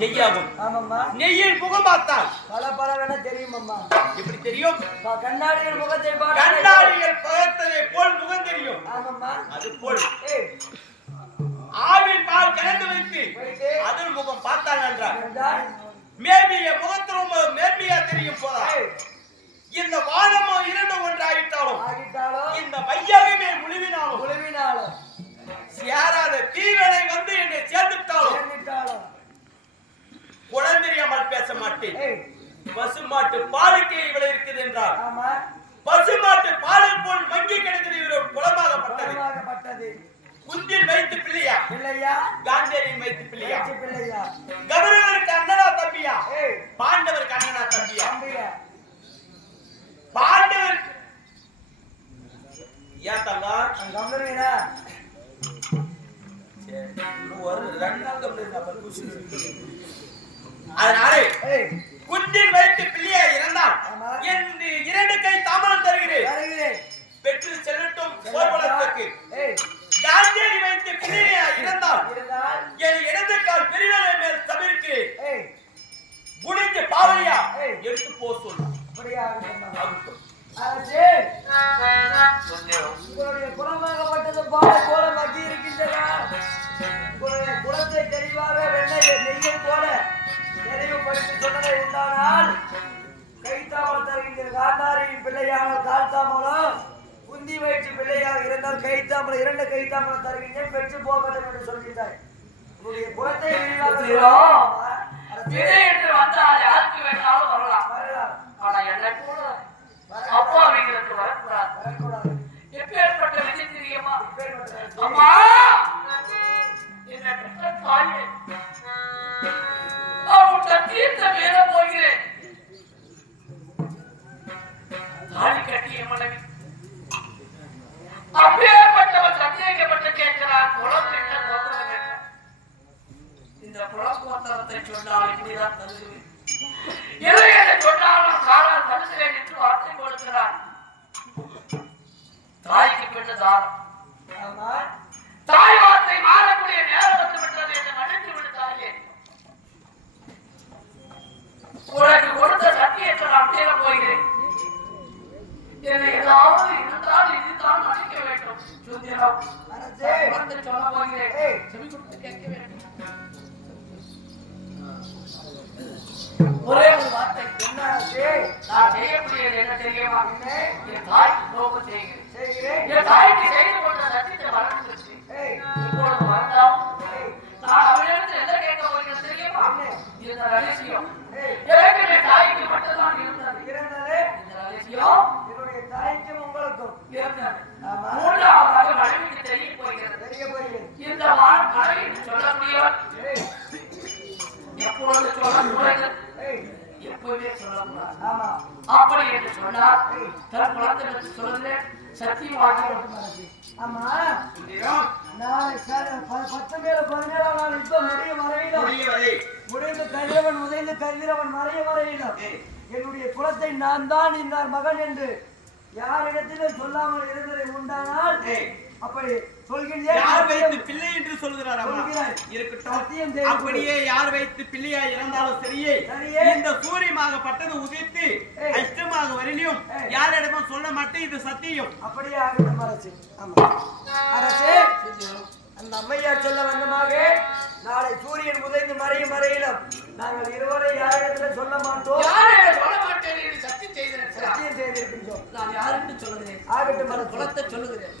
நெய்யாகும். நெய்யில் முகம் பார்த்தால் பல பலவென தெரியும் அம்மா. எப்படி தெரியும்? கண்ணாடியில் முகத்தை கண்ணாடியில் பார்த்ததை போல் முகம் தெரியும். அது போல் ஆவின் பால் கலந்து வைத்து அதில் முகம் பார்த்தால் என்றால் மேபிய முகத்திலும் மேபியா தெரியும் போதா இந்த வானமோ இரண்டு ஒன்றாயிட்டாலும் இந்த மையகமே முழுவினாலும் சேராத தீவனை வந்து என்னை சேர்ந்துட்டாலும் குழந்தையாமல் பேச மாட்டேன். பசுமாட்டு பாலுக்கு இவ்வளவு இருக்குது என்றால் பசுமாட்டு பாலை போல் மங்கி கிடக்கிறது இவர் குளமாகப்பட்டது. குந்தில் வைத்து பிள்ளையா காந்தேரியின் வைத்து பிள்ளையா கௌரவருக்கு அண்ணனா தம்பியா பாண்டவருக்கு அண்ணனா தம்பியா பாண்டவர் ஏன் தங்கா கௌரவனா ஒரு 2 நாள் கம்பெனி அதனாலே குந்தில் வைத்து பிள்ளையா இருந்தால் என்று 2 கை தாமரம் தருகிறேன் பெற்று செல்லட்டும் போர்வலத்துக்கு. காந்தேரி வைத்து பிள்ளையா இருந்தால் என் இடது கால் பெரியவரை மேல் தவிர்க்கிறேன். குடிஞ்ச பாவையா எடுத்து போ சொல்லு. உங்களுடைய குணமாகப்பட்டது பாலை போல மத்தி இருக்கின்றன. உங்களுடைய குணத்தை தெளிவாக நெய்யை போல தெளிவுபடுத்தி சொன்னதை உண்டானால் கைத்தாமல் தருகின்ற காந்தாரியின் பிள்ளையாக தாழ்த்தாமலும் குந்தி வயிற்று பிள்ளையாக இருந்தால் கைத்தாமல் 2 கைத்தாமலும் தருகின்றேன் பெற்று போகட்டும் என்று சொல்கிறார். உங்களுடைய குணத்தை அப்பாவிகளுக்கு வரக்கூடாது. எப்பேற்பட்ட விதி தெரியுமா? அம்மா என்ன தாயே அவனுடைய தீர்த்த மேல போகிறேன். தாலி கட்டிய மனைவி அப்பேற்பட்டவன் சந்தேகப்பட்டு கேட்கிறார். குளம் என்ன கோத்திரம் என்ன? இந்த குளம் கோத்திரத்தை சொன்னால் இப்படிதான் தருகிறேன். எதை சொன்னாலும் காரணம் தருகிறேன் என்று வார்த்தை கொடுக்கிறார். தாய்க்கு பெற்ற தாரம் தாய் வார்த்தை மாறக்கூடிய நேரம் வந்து விட்டது என்று மன்னித்து விடுத்தாயே. உனக்கு கொடுத்த சத்தியத்தை நான் தேட போகிறேன். என்னை ஏதாவது இருந்தால் இதுதான் மன்னிக்க வேண்டும். சொல்ல போகிறேன். செவி கொடுத்து கேட்க வேண்டும். ஒரே ஒரு வார்த்தை நான் செய்யக்கூடியது என்ன தெரியுமா? என் தாய்க்கு துரோகம் செய்கிறேன். என் தாய்க்கு செய்து கொண்ட சத்தியத்தை மறந்துருச்சு. இப்பொழுது மறந்தாலும் நான் அவளிடத்தில் என்ன கேட்க போகிறேன் தெரியுமா? இந்த ரகசியம் எனக்கு என் தாய்க்கு மட்டும்தான் இருந்தது. இந்த ரகசியம் என்னுடைய தாய்க்கும் உங்களுக்கும் இருந்தது. மூன்றாவதாக மனைவிக்கு தெரிய போகிறது. இந்த மனைவி சொல்லக்கூடியவன் எப்பொழுது சொல்ல எப்பவுமே சொல்லக்கூடாது. அப்படி என்று சொன்னார். தன் குலத்திற்கு சொல்லுங்க சத்தியமாக. ஆமா நாளை 10 மேல 17ஆம் நாள் இப்ப முடிந்து கதிரவன் உதைந்து கதிரவன் மறைய வரையிலும் என்னுடைய குலத்தை நான் தான் இந்த மகன் என்று யாரிடத்திலும் சொல்லாமல் இருந்ததை உண்டானால் அப்படி சொல்கிறேன். யார் வைத்து பிள்ளை என்று சொல்கிறார் இருக்கட்டும். அப்படியே யார் வைத்து பிள்ளையா இருந்தாலும் சரியே இந்த சூரியமாகப்பட்டது உதித்து அஷ்டமாக வரையிலும் யாரிடமும் சொல்ல மாட்டேன். இது சத்தியம். அப்படியே ஆகட்டும் அரசே. ஆமா அரசே, அந்த அம்மையார் சொல்ல வந்தமாக நாளை சூரியன் உதைந்து மறையும் வரையிலும் நாங்கள் இருவரை யாரிடத்திலும் சொல்ல மாட்டோம். சத்தியம் செய்திருக்கின்றோம். நான் யாருன்னு சொல்லுகிறேன். ஆகட்டும் குலத்தை சொல்லுகிறேன்.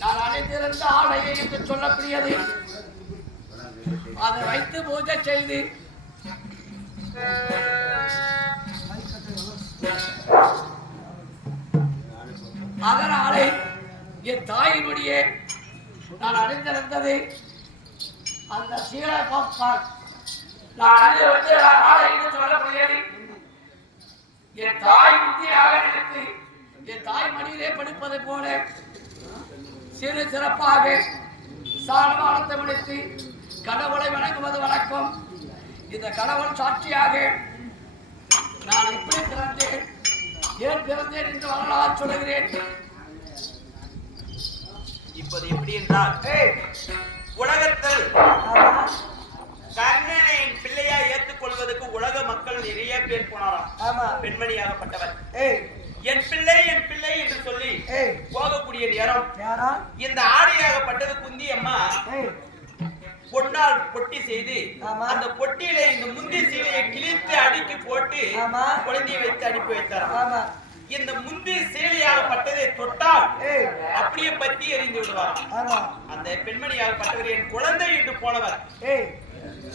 நான் அணிந்திருந்த ஆடையை என்று சொல்லக்கூடியது அதை வைத்து பூஜை செய்து அதனாலே என் தாயினுடைய நான் அணிந்திருந்தது அந்த சீரப்பால் நான் அணிந்து ஆடை என்று சொல்லக்கூடியது என் தாய் வித்தியாக நினைத்து என் தாய் மடியிலே படிப்பதை போல சிறு சிறப்பாக சாணமானத்தை முடித்து கடவுளை வணங்குவது வழக்கம். இந்த கடவுள் சாட்சியாக நான் எப்படி பிறந்தேன் ஏன் பிறந்தேன் என்று வரலாறு சொல்லுகிறேன். இப்போது எப்படி என்றால் உலகத்தில் கண்ணனின் பிள்ளையா ஏற்றுக்கொள்வதற்கு உலக மக்கள் நிறைய பேர் போனாராம். பெண்மணியாகப்பட்டவர் என் பிள்ளை என்று சொல்லி போகக்கூடிய நேரம் இந்த ஆடையாகப்பட்டது குந்தி அம்மா பொன்னால் பொட்டி செய்து அந்த பொட்டியில இந்த முந்தி சீலையை கிழித்து அடுக்கி போட்டு குழந்தையை வைத்து அனுப்பி வைத்தாராம். இந்த முந்தி சேலையாகப்பட்டதை தொட்டால் அப்படியே பத்தி எறிந்து விடுவார். அந்த பெண்மணியாகப்பட்டவர் என் குழந்தை என்று போனவர்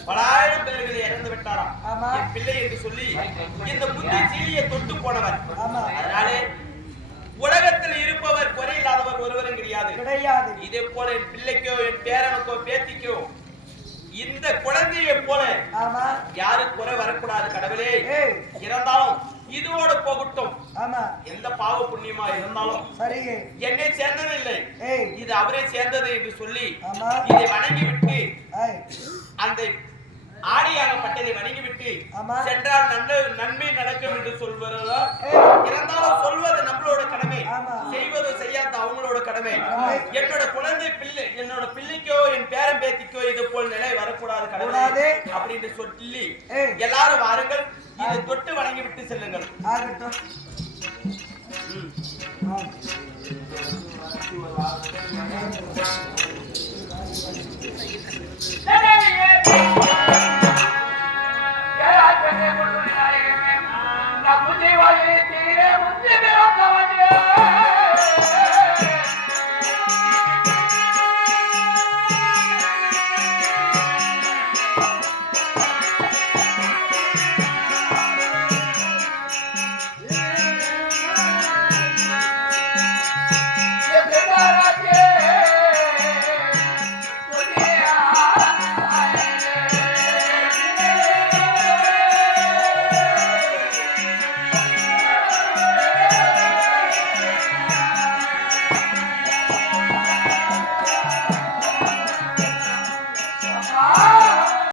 பலாயிரம் பேர்களை இறந்து விட்டாராம். என் பிள்ளை என்று சொல்லி இந்த முந்தி சீலையை தொட்டு போனவர். அதனாலே உலகத்தில் இருப்பவர் குறையில்லாதவர் ஒருவரும் கிடையாது. இதே போல என் பிள்ளைக்கோ என் பேரனுக்கோ பேத்திக்கோ இந்த குழந்தையை போல யாரும் குறை வரக்கூடாது. கடவுளே, இருந்தாலும் இதோட போகட்டும். எந்த பாவ புண்ணியமா இருந்தாலும் என்னை சேர்ந்ததில்லை, இது அவரே சேர்ந்தது என்று சொல்லி இதை வணங்கிவிட்டு அந்த ஆடியாகப்பட்டதை வணங்கிவிட்டு சென்றால் நன்மை நடக்கும் என்று சொல்வதா? இருந்தாலும் சொல்வது நம்மளோட கடமை, செய்வது செய்யாத அவங்களோட கடமை. என்னோட பிள்ளைக்கோ என் பேரன் பேத்திக்கோ இது போல் நிலை வரக்கூடாது கடவுளே அப்படின்னு சொல்லி எல்லாரும் வாருங்கள், இதை தொட்டு வணங்கி விட்டு செல்லுங்கள்.